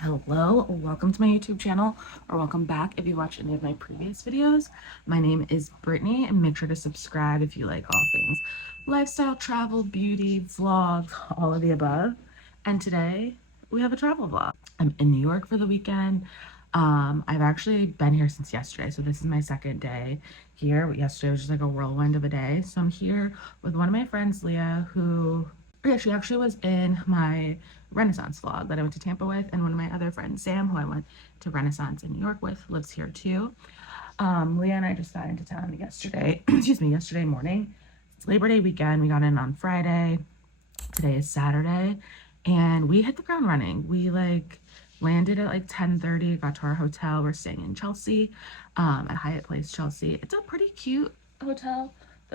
Hello, welcome to my YouTube channel, or welcome back if you watch any of my previous videos. My name is Brittany, and make sure to subscribe if you like all things lifestyle, travel, beauty, vlogs, all of the above. And today we have a travel vlog. I'm in New York for the weekend. I've actually been here since yesterday, so this is my second day here. Yesterday was just like a whirlwind of a day. So I'm here with one of my friends, Leah, who she actually was in my Renaissance vlog that I went to Tampa with, and one of my other friends, Sam, who I went to Renaissance in New York with, lives here too. Leah and I just got into town yesterday, yesterday morning. It's Labor Day weekend. We got in on Friday. Today is Saturday, and we hit the ground running. We landed at 10:30, got to our hotel. We're staying in Chelsea, at Hyatt Place, Chelsea. It's a pretty cute hotel.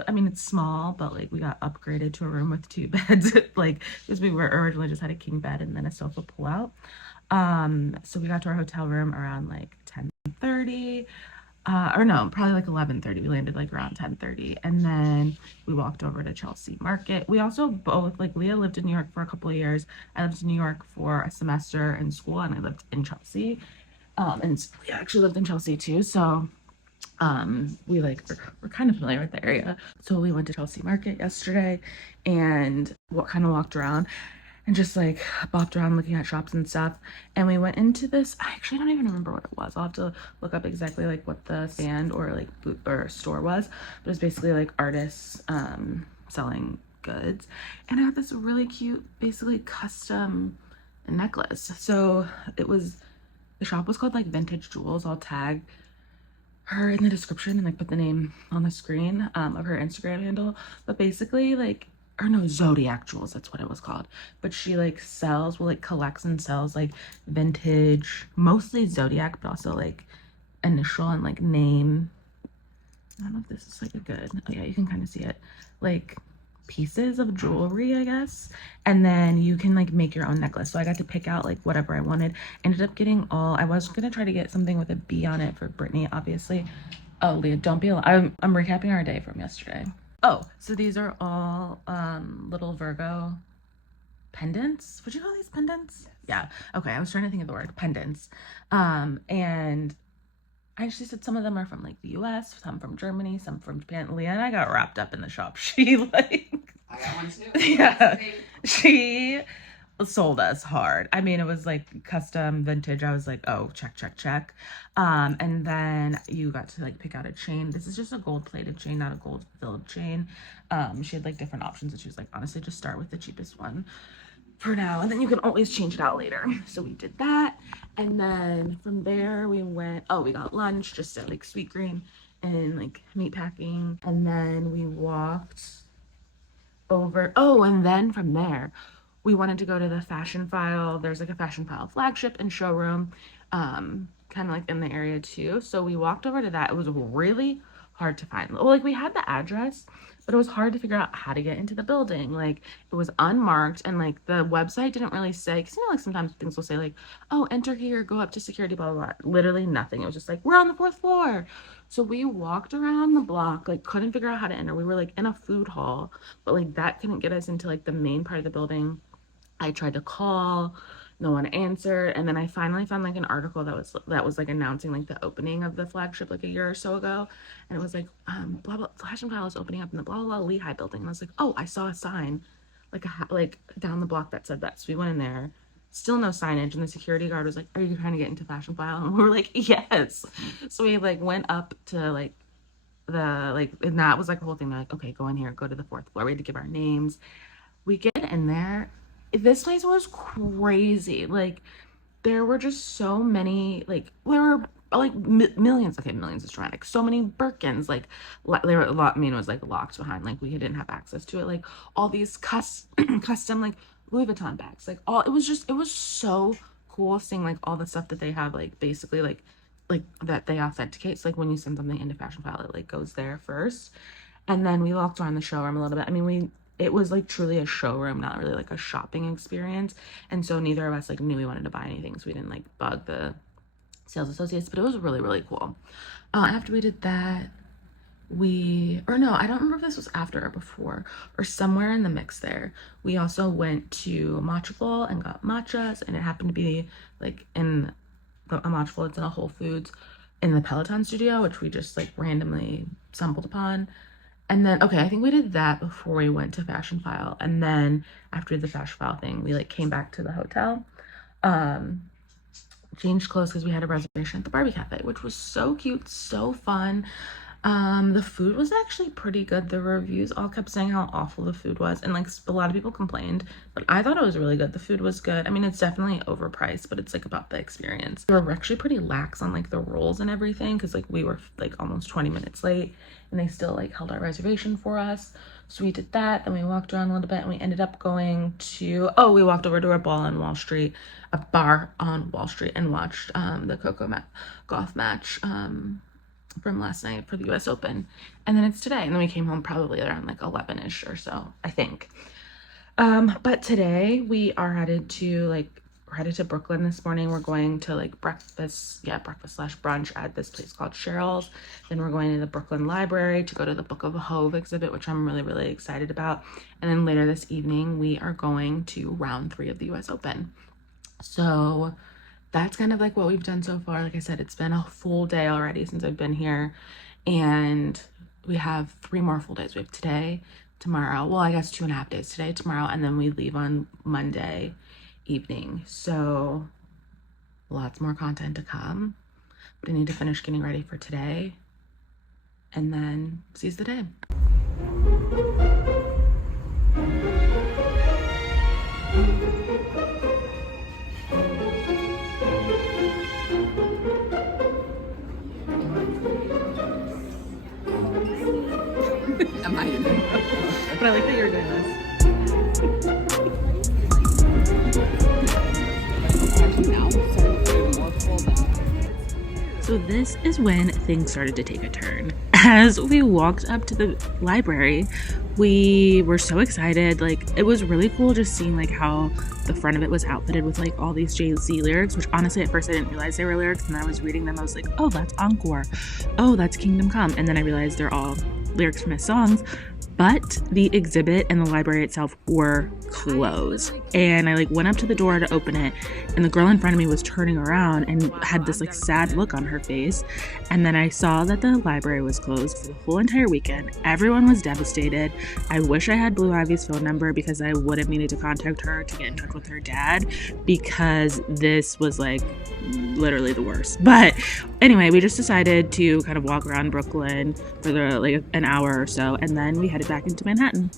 I mean, it's small, but we got upgraded to a room with 2 beds, because we were originally just had a king bed and then a sofa pull out. So we got to our hotel room around 10:30, or no, probably 11:30. We landed around 10:30, and then we walked over to Chelsea Market. We also both, Leah lived in New York for a couple of years. I lived in New York for a semester in school, and I lived in Chelsea. And Leah actually lived in Chelsea too, so we're kind of familiar with the area. So we went to Chelsea Market yesterday and kind of walked around and just bopped around looking at shops and stuff. And we went into this, I actually don't even remember what it was. I'll have to look up exactly what the stand or booth or store was, but it was basically artists selling goods. And I got this really cute, basically custom necklace. So the shop was called Vintage Jewels. I'll tag her in the description and put the name on the screen of her Instagram handle. But basically or no, Zodiac Jewels, that's what it was called. But she sells, collects and sells vintage, mostly Zodiac, but also initial and name. I don't know if this is a good, oh yeah, you can kind of see it, pieces of jewelry, I guess, and then you can make your own necklace. So I got to pick out whatever I wanted. Ended up getting I was gonna try to get something with a B on it for Brittany, obviously. Oh, Leah, don't be I'm recapping our day from yesterday. Oh, so these are all little Virgo pendants. Would you call these pendants? Yeah. Okay, I was trying to think of the word pendants. And I actually said some of them are from the US, some from Germany, some from Japan. Leah and I got wrapped up in the shop. She I got one too. yeah, she sold us hard. I mean, it was custom vintage. I was oh, check. And then you got to pick out a chain. This is just a gold plated chain, not a gold filled chain. She had different options, and she was honestly, just start with the cheapest one for now, and then you can always change it out later. So we did that, and then from there we got lunch just at Sweetgreen and meat packing, and then we walked over. Oh, and then from there we wanted to go to the Fashion File. There's a Fashion File flagship and showroom kind of in the area too. So we walked over to that. It was really hard to find. Well, we had the address, but it was hard to figure out how to get into the building. It was unmarked, and the website didn't really say, because sometimes things will say oh, enter here, go up to security, blah blah blah. Literally nothing. It was just we're on the 4th floor. So we walked around the block, couldn't figure out how to enter. We were in a food hall, but that couldn't get us into the main part of the building. I tried to call, no one answered, and then I finally found an article that was announcing the opening of the flagship a year or so ago, and it was blah blah, Fashion File is opening up in the blah blah Lehigh building, and I was oh, I saw a sign down the block that said that. So we went in there, still no signage, and the security guard was are you trying to get into Fashion File? And we were yes. So we went up to and that was the whole thing. They're okay, go in here, go to the 4th floor. We had to give our names. We get in there. This place was crazy. There were just so many, there were millions. Okay, millions is dramatic. So many Birkins. There were a lot. I mean, it was locked behind. We didn't have access to it. All these custom Louis Vuitton bags. It was so cool seeing all the stuff that they have. Basically that they authenticate. So when you send something into Fashion File, it goes there first. And then we walked around the showroom a little bit. I mean, it was truly a showroom, not really a shopping experience. And so neither of us knew we wanted to buy anything, so we didn't bug the sales associates, but it was really, really cool. After we did that, or no, I don't remember if this was after or before or somewhere in the mix there. We also went to Matcha Bowl and got matchas, and it happened to be like in a Matcha Bowl, it's in a Whole Foods in the Peloton studio, which we just like randomly stumbled upon. And then, okay, I think we did that before we went to Fashion File. And then after the Fashion File thing, we like came back to the hotel, changed clothes because we had a reservation at the Barbie Cafe, which was so cute, so fun. The food was actually pretty good. The reviews all kept saying how awful the food was, and like a lot of people complained, but I thought it was really good. The food was good. I mean, it's definitely overpriced, but it's like about the experience. We were actually pretty lax on like the rules and everything because like we were like almost 20 minutes late, and they still like held our reservation for us. So we did that, then we walked around a little bit, and we ended up going to, we walked over to a bar on Wall Street, and watched the Coco Golf match from last night for the US Open. And then it's today, and then we came home probably around like 11ish or so, I think. But today we are headed to Brooklyn this morning. We're going to like breakfast/brunch at this place called Cheryl's. Then we're going to the Brooklyn Library to go to the Book of HOV exhibit, which I'm really, really excited about. And then later this evening, we are going to round 3 of the US Open. So that's kind of like what we've done so far. Like I said, it's been a full day already since I've been here, and we have 3 more full days. We have today, tomorrow, well, I guess 2.5 days, today, tomorrow, and then we leave on Monday evening. So lots more content to come, but I need to finish getting ready for today and then seize the day. Am I in it? But I like that you're doing this. So this is when things started to take a turn. As we walked up to the library, we were so excited. Like, it was really cool just seeing like how the front of it was outfitted with like all these Jay-Z lyrics, which honestly at first I didn't realize they were lyrics, and then I was reading them, I was like, oh, that's Encore, oh, that's Kingdom Come, and then I realized they're all lyrics from his songs. But the exhibit and the library itself were closed, and I like went up to the door to open it, and the girl in front of me was turning around and had this like sad look on her face. And then I saw that the library was closed for the whole entire weekend. Everyone was devastated. I wish I had Blue Ivy's phone number because I would have needed to contact her to get in touch with her dad, because this was like literally the worst. But anyway, we just decided to kind of walk around Brooklyn for like an hour or so, and then we headed back into Manhattan.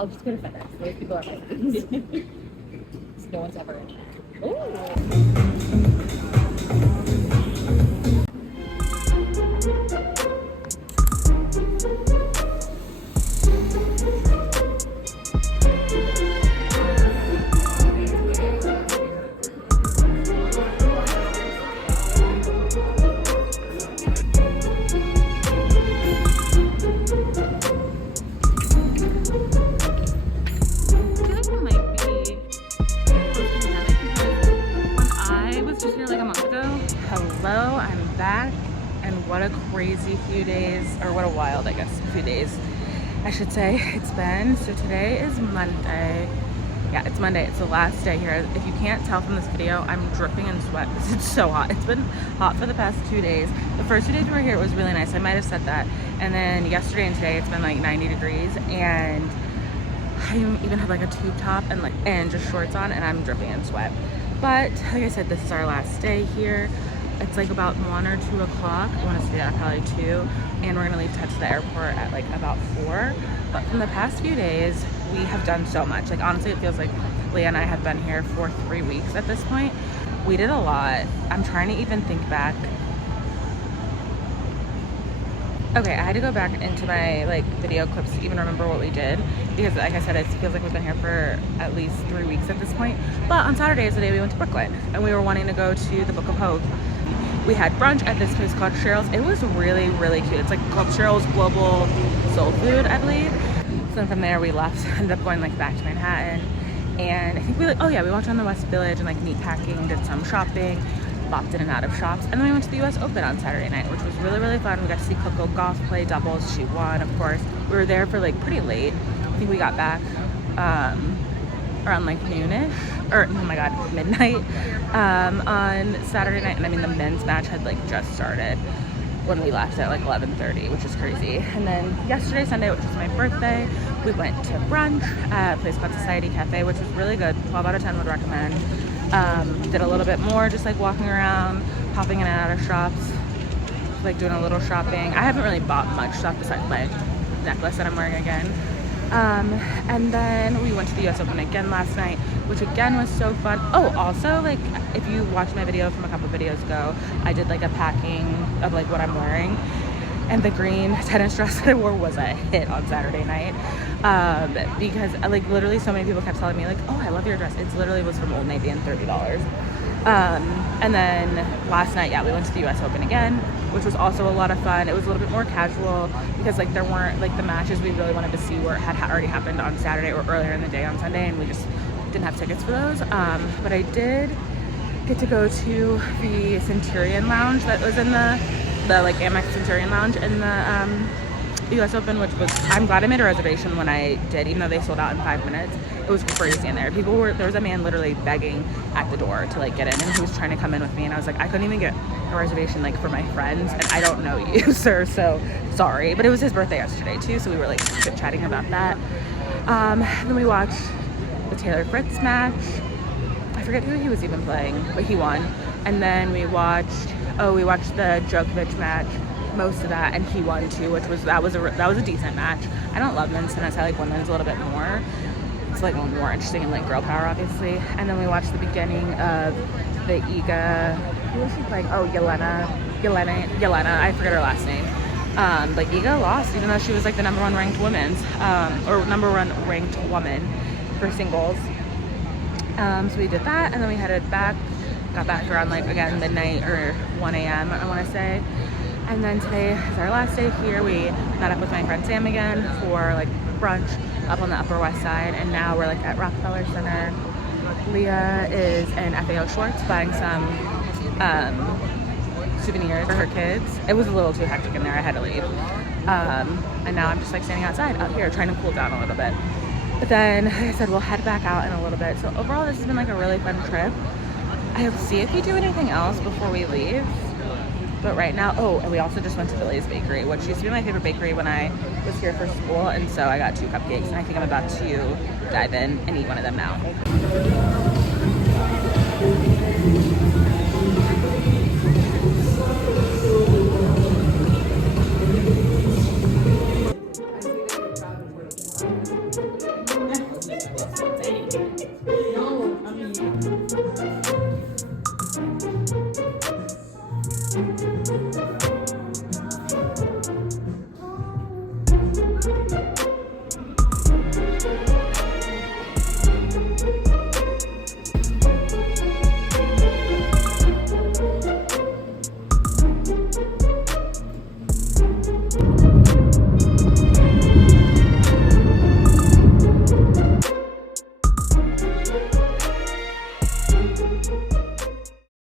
I'll just go to FedEx. Those people are my friends. No one's ever in there. Oh. Hello, I'm back, and what a crazy few days, or what a wild, I guess, few days, I should say, it's been. So today is Monday. Yeah, it's Monday. It's the last day here. If you can't tell from this video, I'm dripping in sweat because it's so hot. It's been hot for the past 2 days. The first 2 days we were here, it was really nice. I might have said that. And then yesterday and today, it's been like 90 degrees, and I even have like a tube top and just shorts on, and I'm dripping in sweat. But like I said, this is our last day here. It's like about 1 or 2 o'clock. I want to stay at probably 2, and we're gonna leave to head to the airport at like about 4. But from the past few days, we have done so much. Like honestly, it feels like Leah and I have been here for 3 weeks at this point. We did a lot. I'm trying to even think back. Okay, I had to go back into my like video clips to even remember what we did, because like I said, it feels like we've been here for at least 3 weeks at this point. But on Saturday is the day we went to Brooklyn, and we were wanting to go to the Book of HOV. We had brunch at this place called Cheryl's. It was really, really cute. It's like called Cheryl's Global Soul Food, I believe. So then from there we left, ended up going like back to Manhattan, and I think we like, oh yeah, we walked around the West Village and like meat packing, did some shopping, bopped in and out of shops, and then we went to the US Open on Saturday night, which was really, really fun. We got to see Coco golf play doubles. She won, of course. We were there for like pretty late. I think we got back around like noonish, or oh my god, midnight on Saturday night. And I mean, the men's match had like just started when we left at like 11:30, which is crazy. And then yesterday, Sunday, which was my birthday, we went to brunch at a place called Society Cafe, which was really good. 12 out of 10 would recommend. Did a little bit more, just like walking around, hopping in and out of shops, like doing a little shopping. I haven't really bought much stuff besides my necklace that I'm wearing again. And then we went to the US Open again last night, which again was so fun. Oh, also, like, if you watched my video from a couple videos ago, I did like a packing of like what I'm wearing, and the green tennis dress that I wore was a hit on Saturday night, because like literally so many people kept telling me like, oh, I love your dress. It literally was from Old Navy and $30. And then last night, yeah, we went to the US Open again, which was also a lot of fun. It was a little bit more casual because like there weren't like the matches we really wanted to see had already happened on Saturday or earlier in the day on Sunday, and we just didn't have tickets for those. But I did get to go to the Centurion Lounge that was in the like Amex Centurion Lounge in the US Open, which was, I'm glad I made a reservation when I did, even though they sold out in 5 minutes. It was crazy in there. There was a man literally begging at the door to like get in, and he was trying to come in with me, and I was like, I couldn't even get a reservation like for my friends, and I don't know you, sir, so sorry. But it was his birthday yesterday too, so we were like chit-chatting about that. Then we watched the Taylor Fritz match. I forget who he was even playing, but he won. And then we watched the Djokovic match, most of that, and he won too, which was that was a decent match. I don't love men's tennis. I like women's a little bit more. It's like more interesting in like girl power, obviously. And then we watched the beginning of the Iga. Who was she playing? Oh, Yelena. I forget her last name. But Iga lost, even though she was like the #1 ranked women's or #1 ranked woman for singles. So we did that, and then we headed back. Got back around like again midnight or 1 a.m. I want to say. And then today is our last day here. We met up with my friend Sam again for like brunch up on the Upper West Side, and now we're like at Rockefeller Center. Leah is in FAO Schwartz buying some souvenirs for her kids. It was a little too hectic in there. I had to leave. And now I'm just like standing outside out here trying to cool down a little bit. But then, like I said, we'll head back out in a little bit. So overall, this has been like a really fun trip. I'll see if we do anything else before we leave. But right now, oh, and we also just went to Billy's Bakery, which used to be my favorite bakery when I was here for school. And so I got 2 cupcakes, and I think I'm about to dive in and eat one of them now.